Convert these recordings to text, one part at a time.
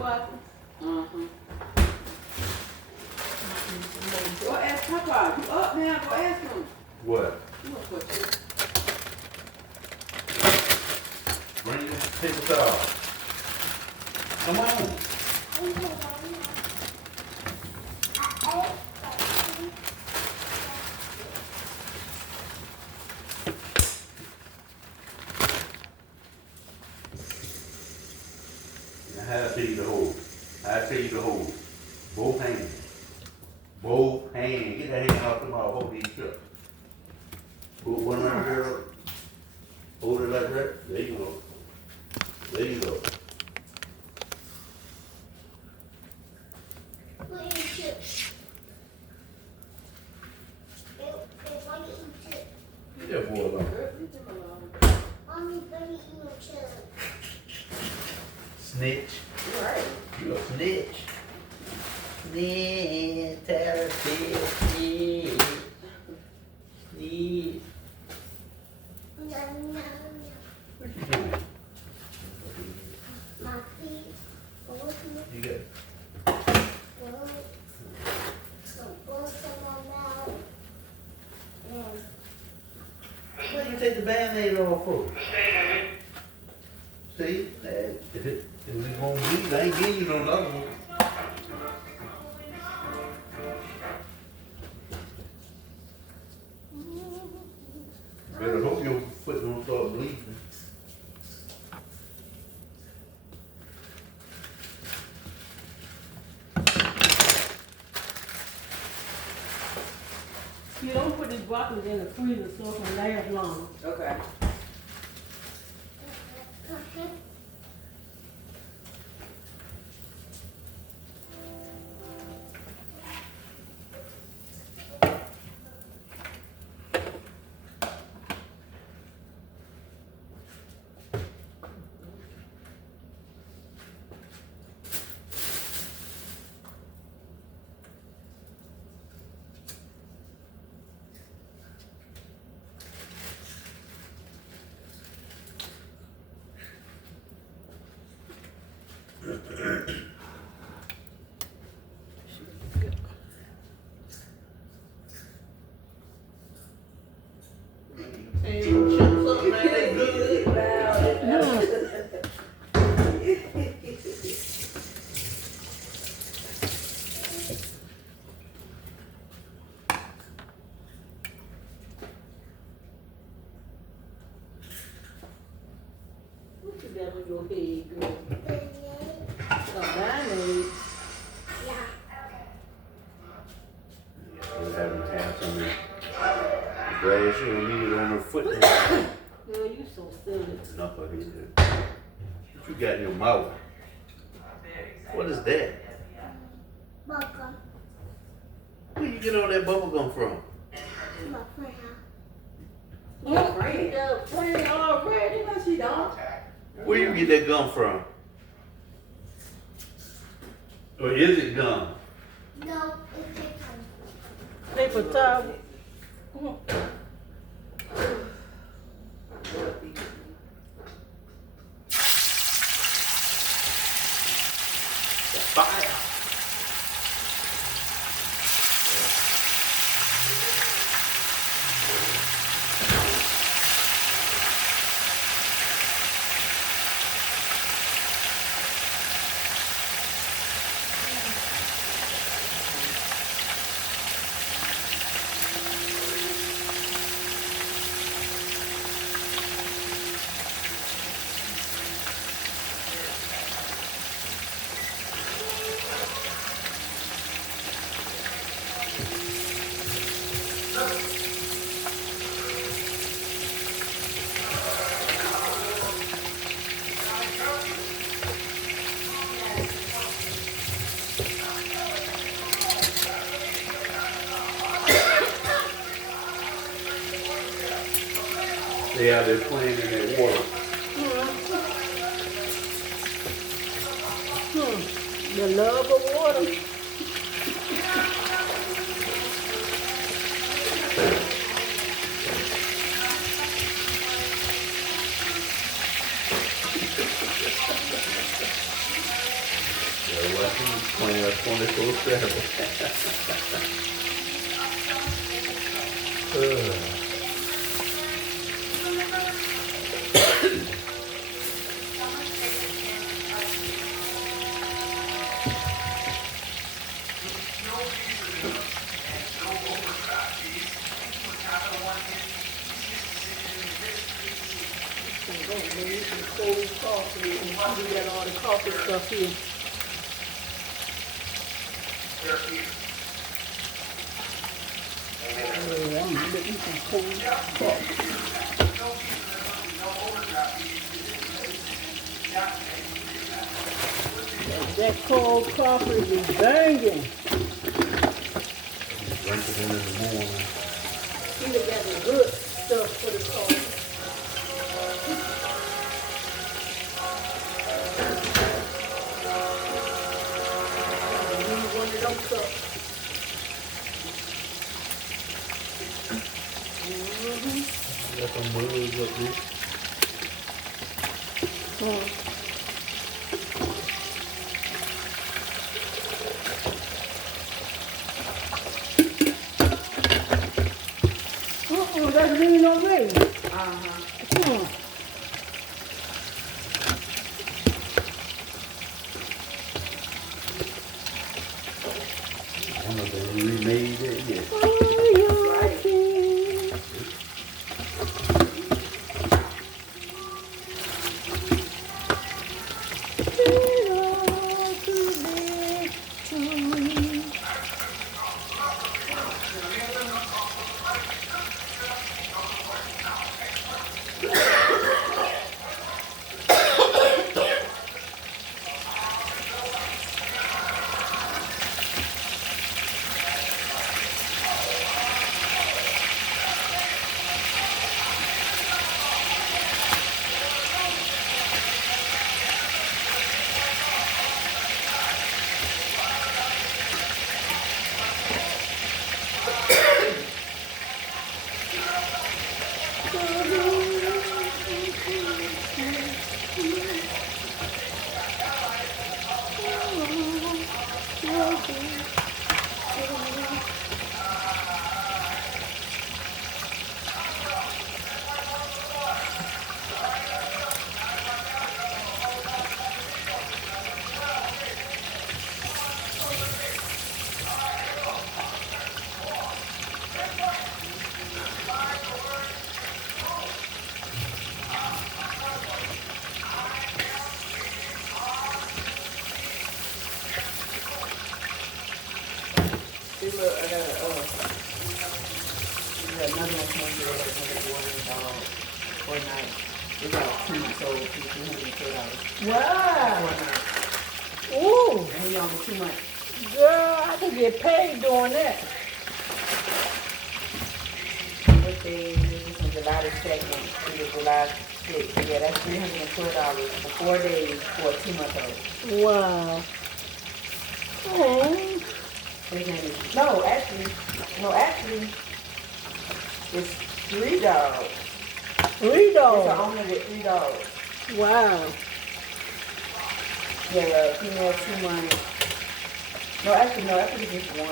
Watkins? Mm-hmm. Go ask Papa. You up now? Go ask him. What? You want what? Bring your paper towel. Come on. Now, how I tell you to hold? How I tell you to hold? Both hands. Both hands. Get that hand off the mouth. Hold each other. Put one right there. Hold it like that. There you go. There you go. Get that boy alone. Snitch. You right. You a snitch. Snitch. Tell a snitch. Snitch. What you doing? You got What do you take the Band-Aid off for? See, if we gonna bleed, I ain't getting you no other one. Better hope your foot don't start bleeding. You don't put this broccoli in the freezer so it can last long. Okay. Hey, chips up, man, they good. What you got on your head, girl? A Band-Aid. We're having tabs on the grass, you don't need it on her foot. Now. Girl, you so silly. Enough of it. What you got in your mouth? What is that? Where you get all that bubble gum from? Your friend. Your friend already. No, she don't. Where you get that gum from? Or is it gum? Paper towel. Fire! They out there playing in that water. The love of water. 24/7. Maybe some cold coffee, and we got all the coffee stuff here. Yeah, I'm getting some cold coffee. That cold coffee be banging. Drink it in the morning. He got the good stuff for the coffee. One of them cups. Got some mugs up there. That's lean already. I don't know if they remade it yet. See, look, I got another one came here like one night. We got 2 sold for $204. Wow. One night. Ooh, And we only 2 months. girl, I could get paid doing that. What day is this on July the 2nd? It was July 6th. Yeah, that's $312 for 4 days for a 2-month-old. Wow. Oh, His name is, no, actually, it's 3 dogs. $3. It's an owner with 3 dogs. Wow. Yeah, female 2 months. No, actually, it's just 1.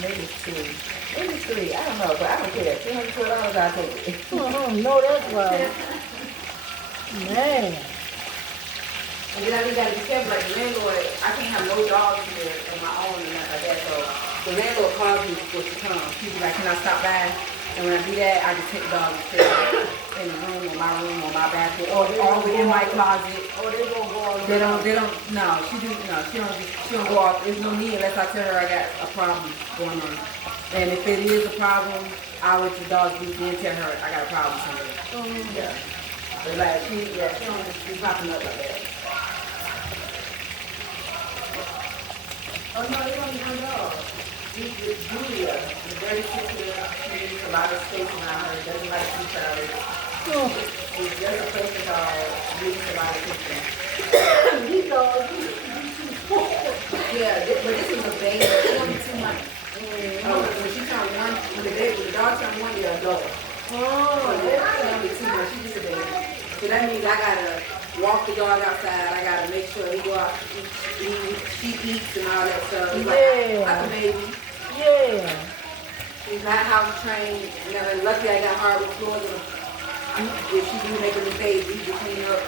Maybe it's 2. Maybe it's 3. I don't know, but I don't care. $312, I'll take it. No, that's right. Man. And then I just gotta be careful, like the landlord, I can't have no dogs here of my own and nothing like that, so the landlord calls me before she comes. She's like, can I stop by? And when I do that, I just take the dog and sit in the room, or my bathroom, or within my closet. Oh, they gonna go all They don't, no, she don't go off. There's no need unless I tell her I got a problem going on. And if it is a problem, I would the dog be then tell her I got a problem somewhere. Yeah. But like, she don't just be popping up like that. Oh no, they don't even know. It's Julia, the very sensitive. She needs a lot of space around her. Doesn't like to be crowded. Oh, It's just a place called Julia a lot of people. these dogs. Yeah, but this is a baby. She only 2 months. When she turned 1, when the dog turned 1 year adult. So Oh, she only 2 months. She's just a baby. So that means I gotta walk the dog outside. I gotta make sure he go out, she eats and all that stuff. He's Yeah. like a baby. Yeah. He's not house trained. You know, and luckily I got hardwood floors. If she do make a mistake, we can clean up.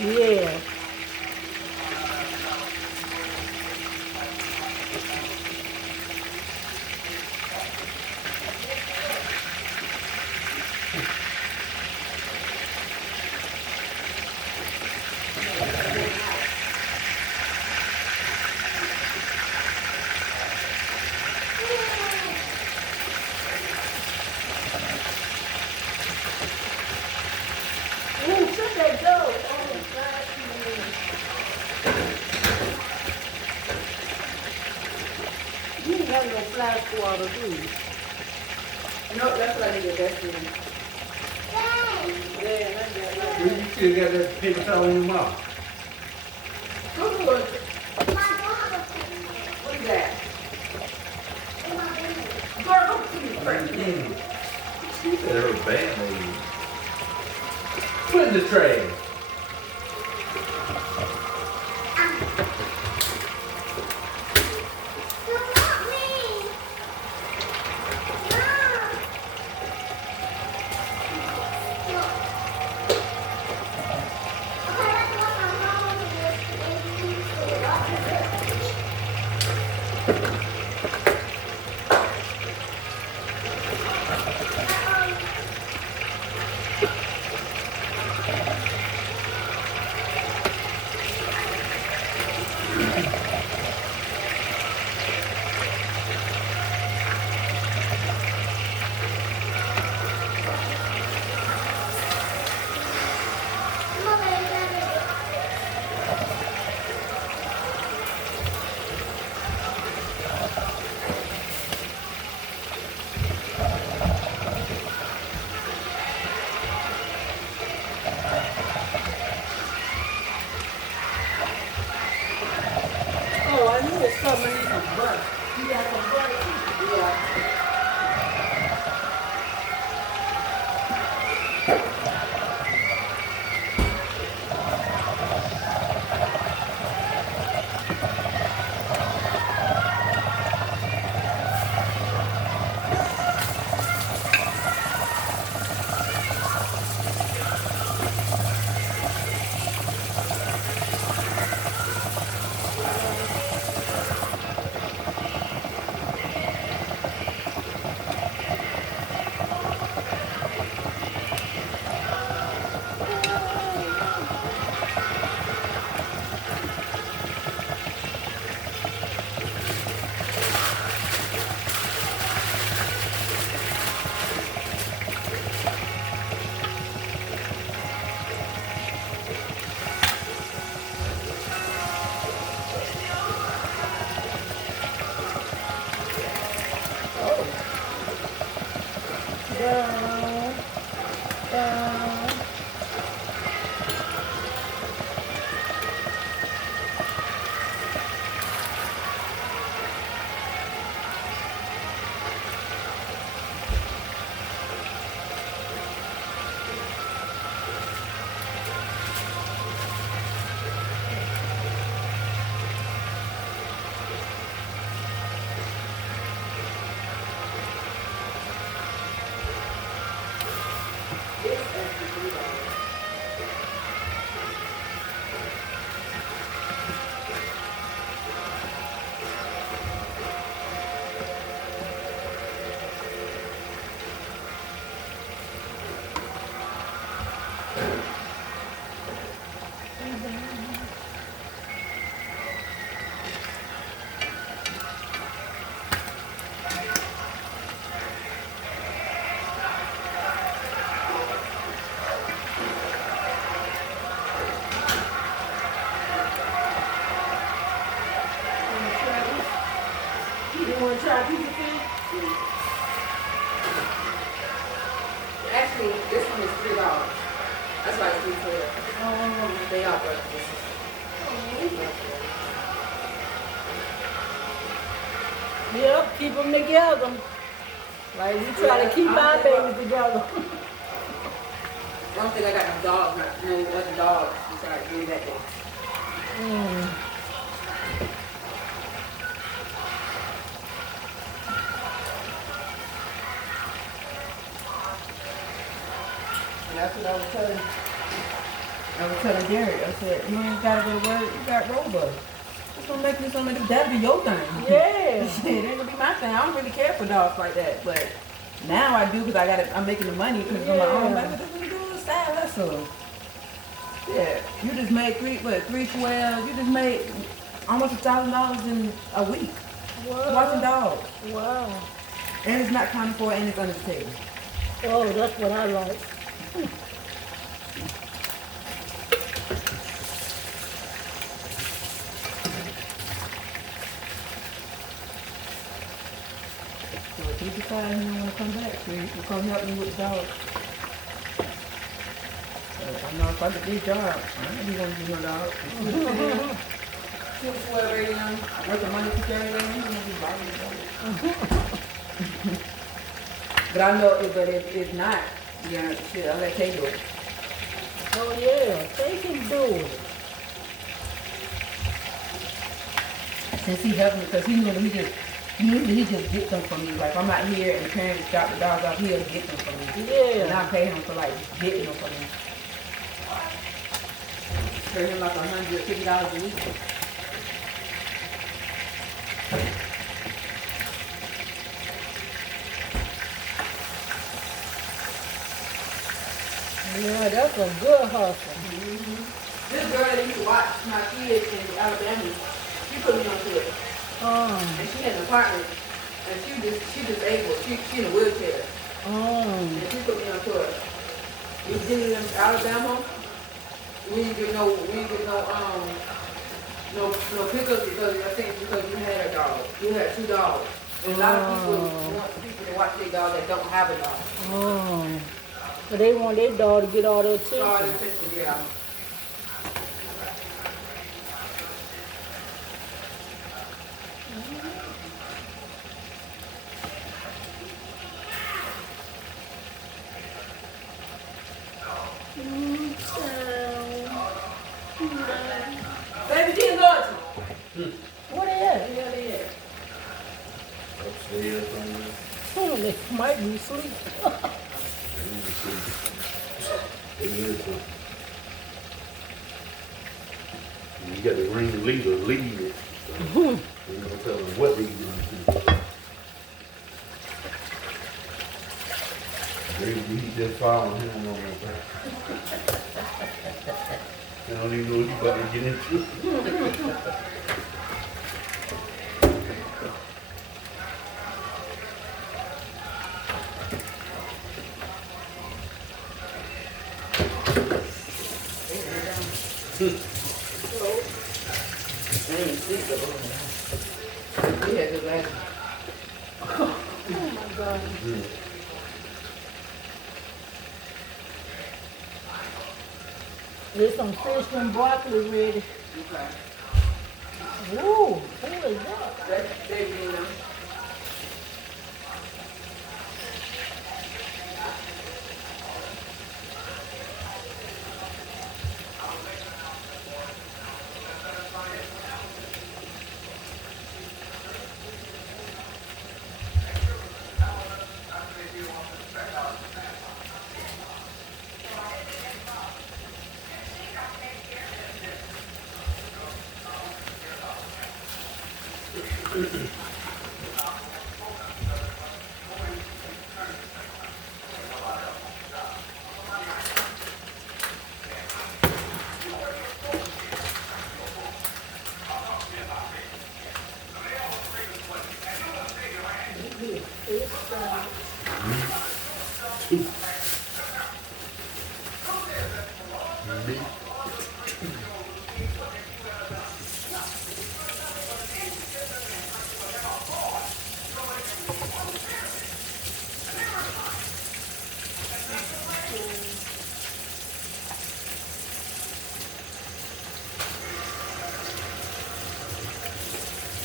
Yeah. Ooh, shut that door. Oh, God. You ain't got no fly swatter, do you? No, that's what I need to invest in. Yeah, that's that. You still got that paper towel in your mouth. Go to it. What is that? Girl, go to the first thing. She said her bad lady. Put in the trash. Oh, I knew it's something. I need some butter. You got some butter? Yeah. Down, down. You want to try a piece of fish? Actually, this one is $3. That's why it's $3.12. Oh, They are brothers. yep, keep them together. Like we try to keep our babies together. I don't think I got no dogs, no other dogs besides three that day. Mm. And that's what I was telling. I was telling Derek. I said, you ain't gotta go to work. You got Roebuck. It's gonna make you something. That'll be your thing. Yeah. Shit, it ain't gonna be my thing. I don't really care for dogs like that, but now I do because I'm making the money because I'm my own. Like, this is a little side hustle. Yeah, you just made 312. You just made almost $1,000 in a week Wow. watching dogs, Wow. and it's not counted for, and it's under the table. Oh, that's what I like. So if you decide you want to come back, you can come help me with the dogs. I know if I get this job, I ain't gonna be one to do no dog. 12 a.m. I work the Monday to Saturday. I'm gonna be bothering the dogs. But I know, if not, yeah, shit, I'll let Kay do it. Oh yeah, they can do it. Since he helped me, because usually he just get them from me. Like, if I'm not here and the parents drop the dogs off, he'll get them from me. And Yeah. I pay him for, like, getting them from me. Pay him like $150 a week. Yeah, that's a good hustle. This girl that used to watch my kids in Alabama, she put me onto it. And she had an apartment, and she disabled. She in a wheelchair, and she put me onto it. We did it in Alabama. We didn't get no pickups because I think because you had a dog. You had 2 dogs. And a lot of people want people to watch their dog that don't have a dog. Oh. But they want their dog to get all their Sorry, attention. yeah. Baby, King Dodgy. What is that? Yeah, they are. Upstairs somewhere. They might be asleep. You got to ring the leader, lead it. So, you know, tell them what they do. He just following him on that. I don't even know what you about to get into. I ain't sleep though. We had good last. Oh my God. There's some fish and broccoli ready. Okay. Woo, who is that? That's baby, you know.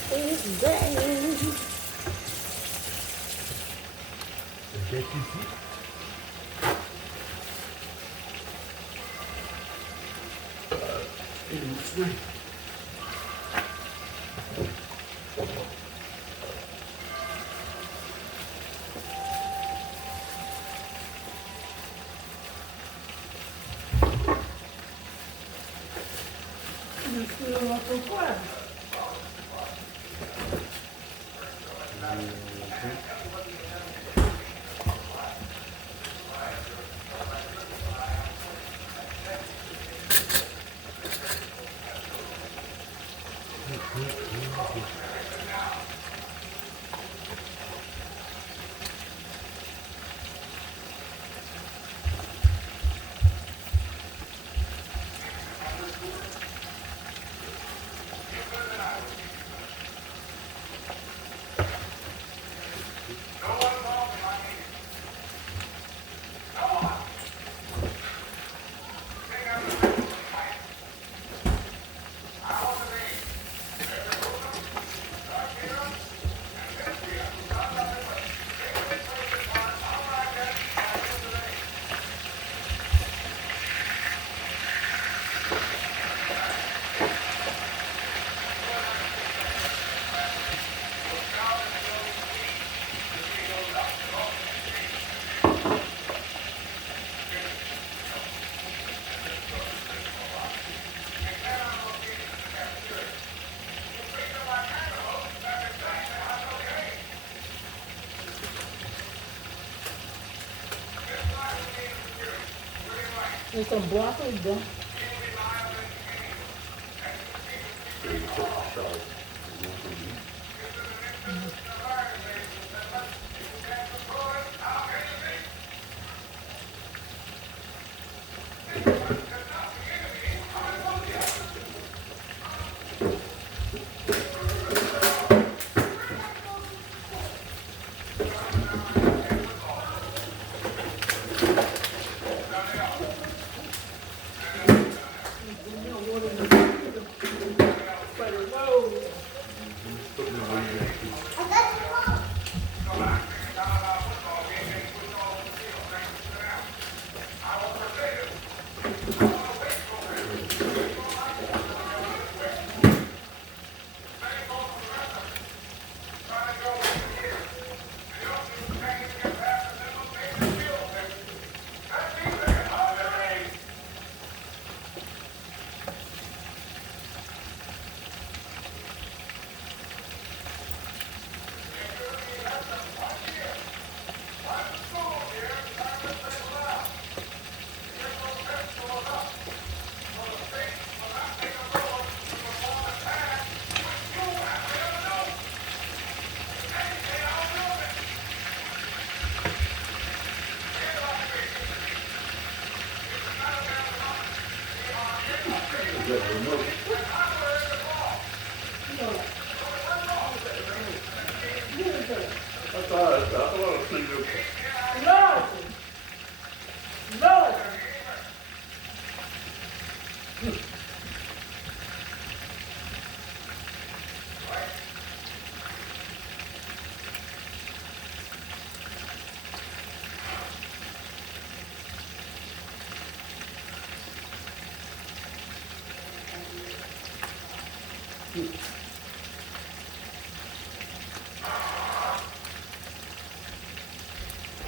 It's banging. Still up for what? There's some broccoli though.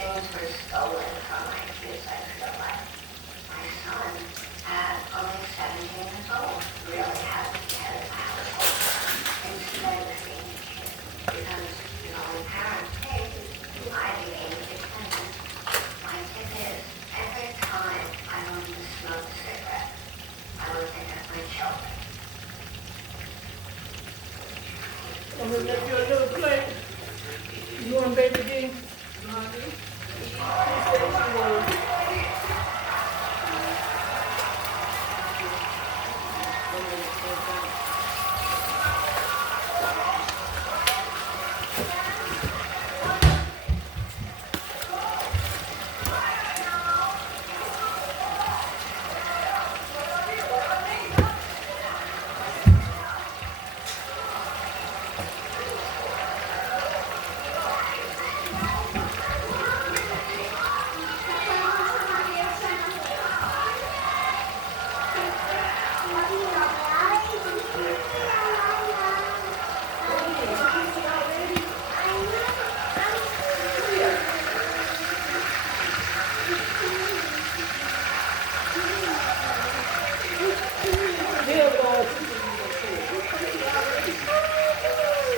Things were stolen from my kids, I feel like. My son, at only 17 years old, really had to get a household instead of being a kid. Because, you know, when parents pay, I became dependent. My tip is, every time I wanted to smoke a cigarette, I would think of my children. I'm gonna get you a little plate. You want baby D?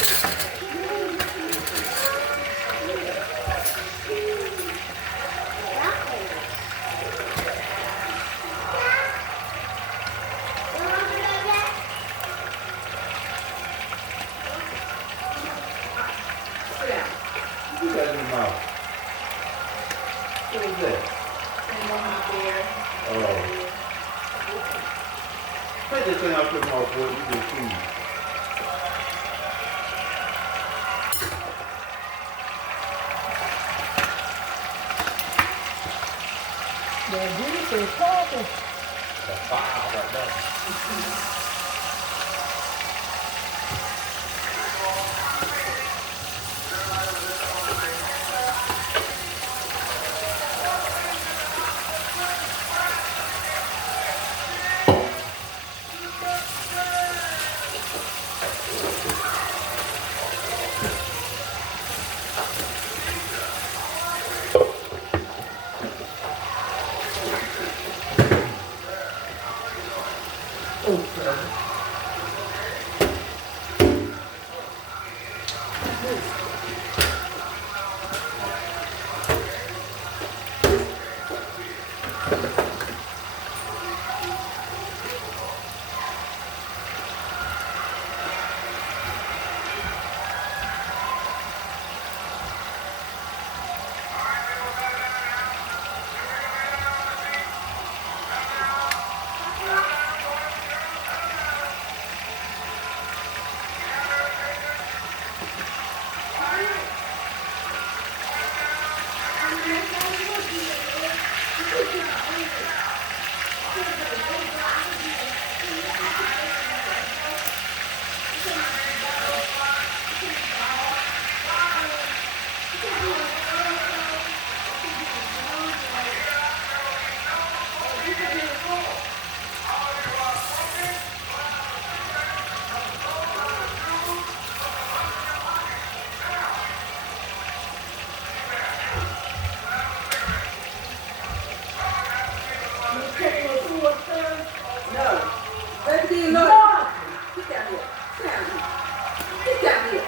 Sit down. You got in your mouth. What is that? And on my beard. Oh. Take this thing out your mouth, boy. You can see. That juice is talking. The fire right there. No. Baby, you know. Get down here. Sit down here. Get down here.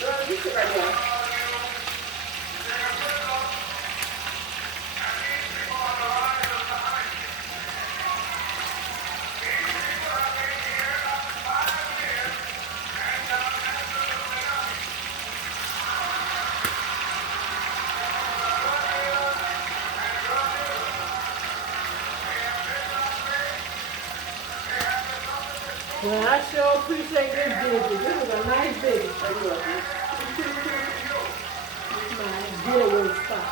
Girl, you sit right there. Well, I sure appreciate this visit. This is a nice visit. My getaway spot.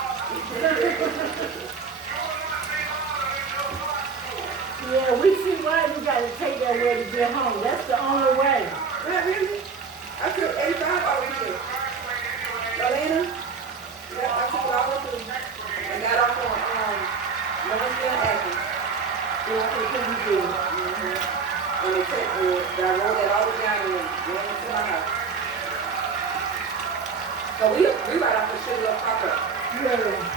Yeah, we see why we gotta take that way to get home. That's the only way. Not really. I took 85 over here. Atlanta. Yeah, I took it all the way. And got off on Lawrenceville Avenue. Yeah, I think we do. And they took me, I rolled that all the way down and went into my house. So we right off the Sugar Pop-Up. Yeah.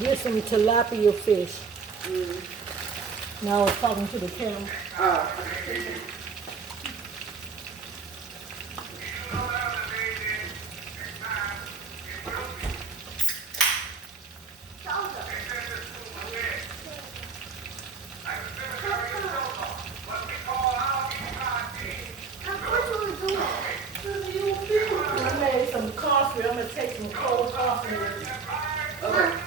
Get some tilapia fish. Now I was talking to the camera. I made some coffee. I'm gonna take some cold coffee. Okay.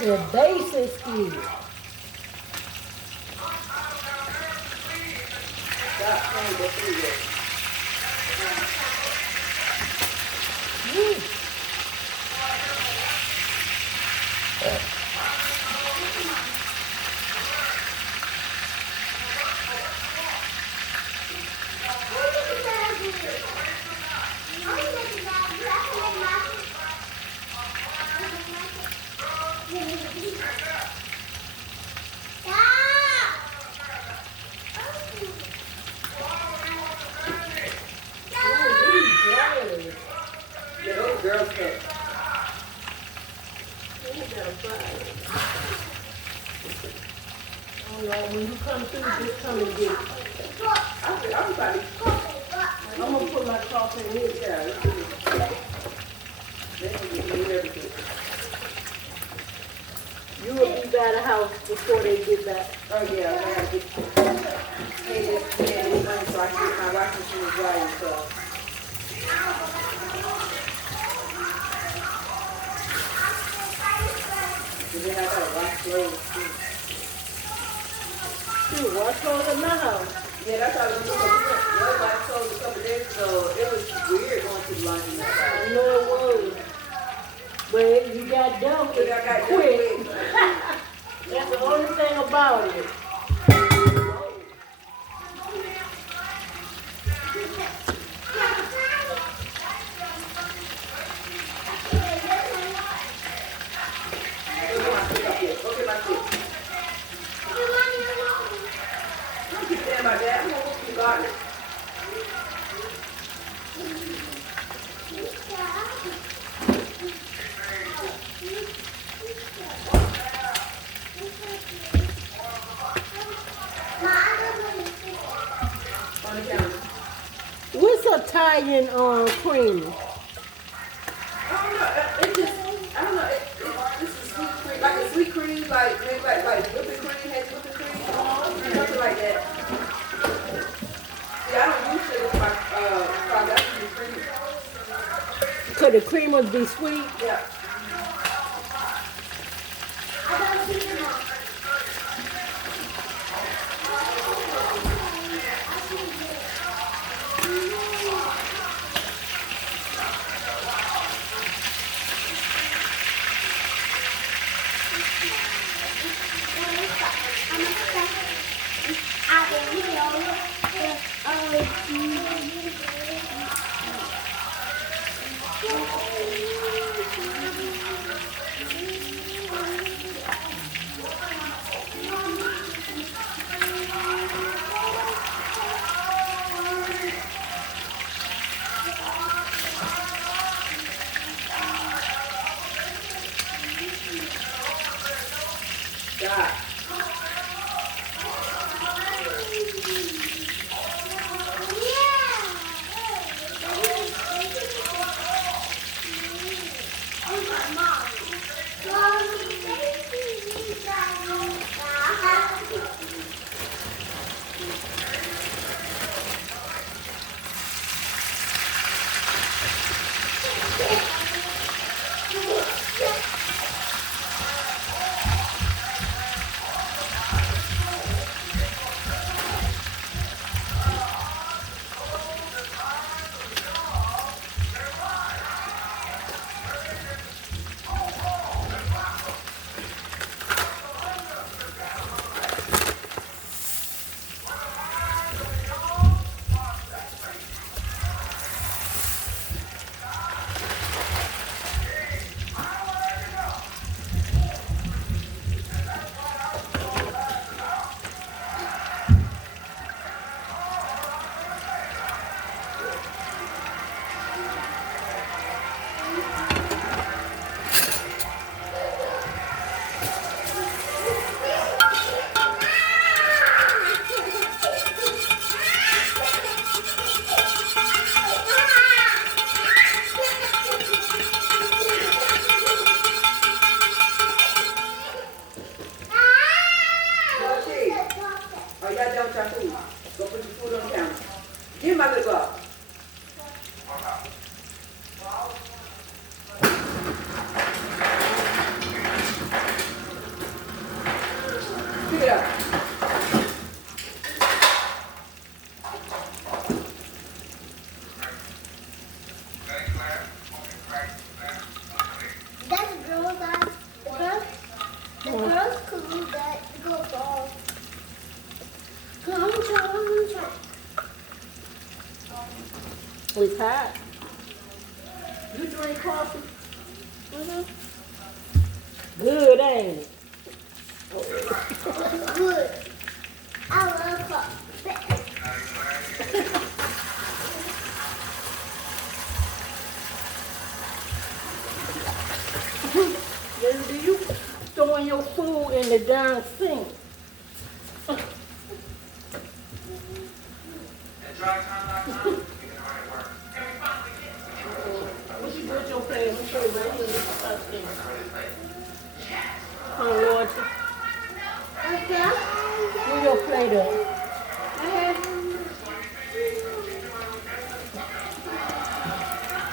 The base is good. Stop playing the food. Woo. Yeah, those girls cook. Oh Lord, when you come through, just come and get it. I'm probably, I'm gonna put my coffee in here. yeah, let's do it. They can give me everything. You will be by the house before they get back. Oh, yeah, I gotta get, hey, this money so I can get my washing machine dry and stuff. And then I gotta wash clothes too. Dude, wash clothes in my house. Yeah, that's how I was gonna do it. The other wife told me a couple days ago, it was weird going to the laundry I mat. know it was. But you got done with But it I got quick. quick. That's the only thing about it. Go get my stick up here. Go get my stick. Don't keep saying about that. I'm gonna go to the garden. On the counter. What's Italian cream? I don't know. It just, I don't know. This is sweet cream, like a sweet cream, like maybe like whipping cream, has whipping cream, something like that. See, I don't use sugar for my coffee. I use cream. Could the cream must be sweet? Yeah. God. It's hot. You drink coffee? Mm-hmm. Good, ain't it? Good. I love coffee. Baby, you throwing your food in the darn sink. What you do with your plate? What you do right here? Oh, Lord. Okay. Where your plate up?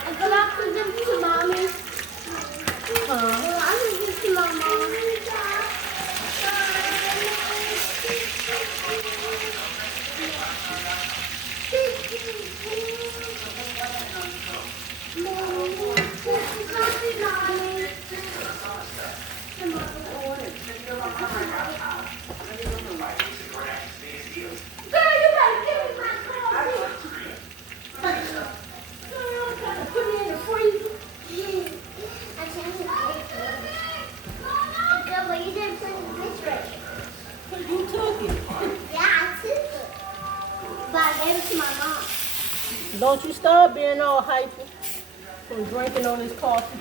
I'm gonna put them to mommy. Huh? I'm gonna give them to my mom. You took it. But I gave it to my mom. Don't you start being all hyper from drinking all this coffee.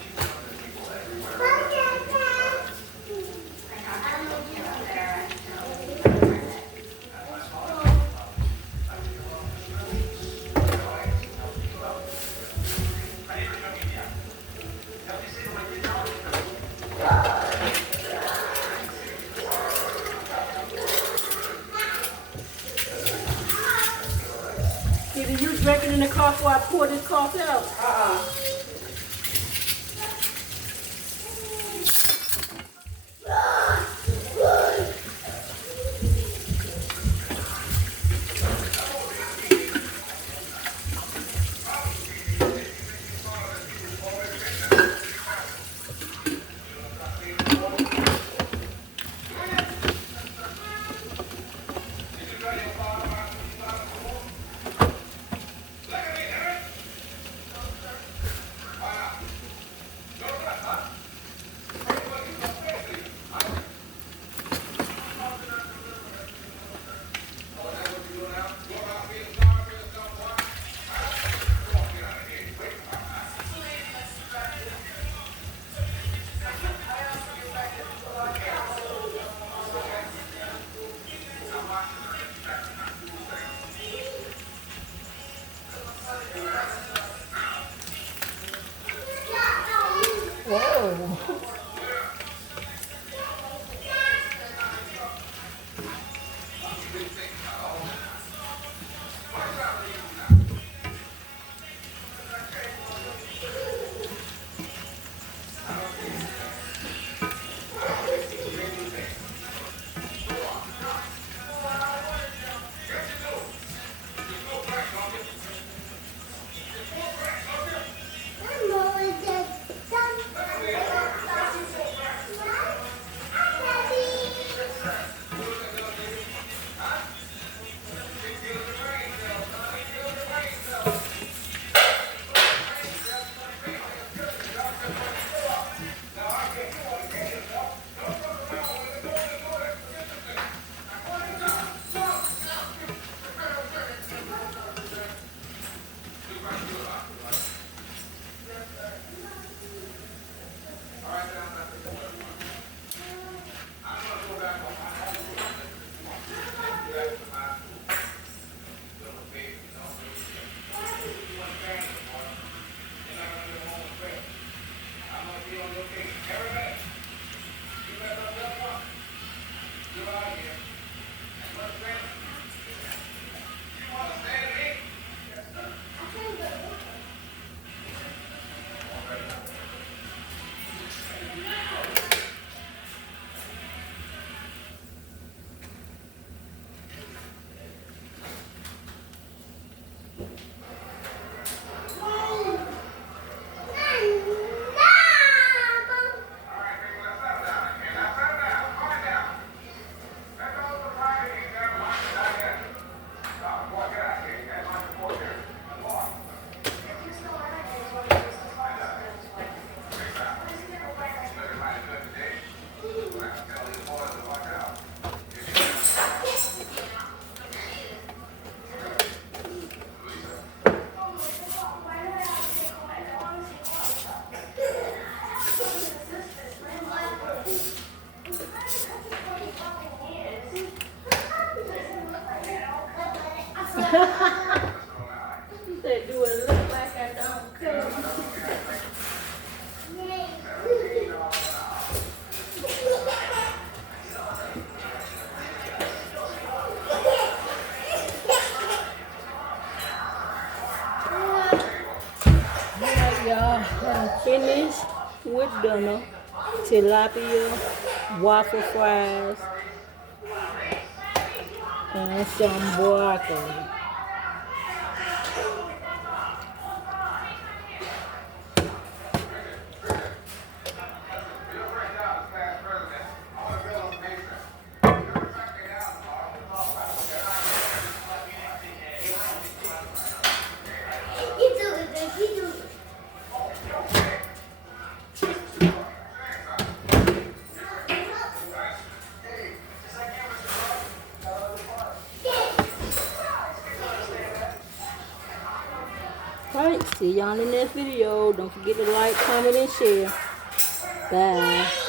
Either you drinking in the coffee or I pour this coffee out. They do it look like I don't cook. Alright, y'all. I'm finished with dinner. Tilapia, waffle fries, and some broccoli. Alright, see y'all in the next video. Don't forget to like, comment, and share. Bye.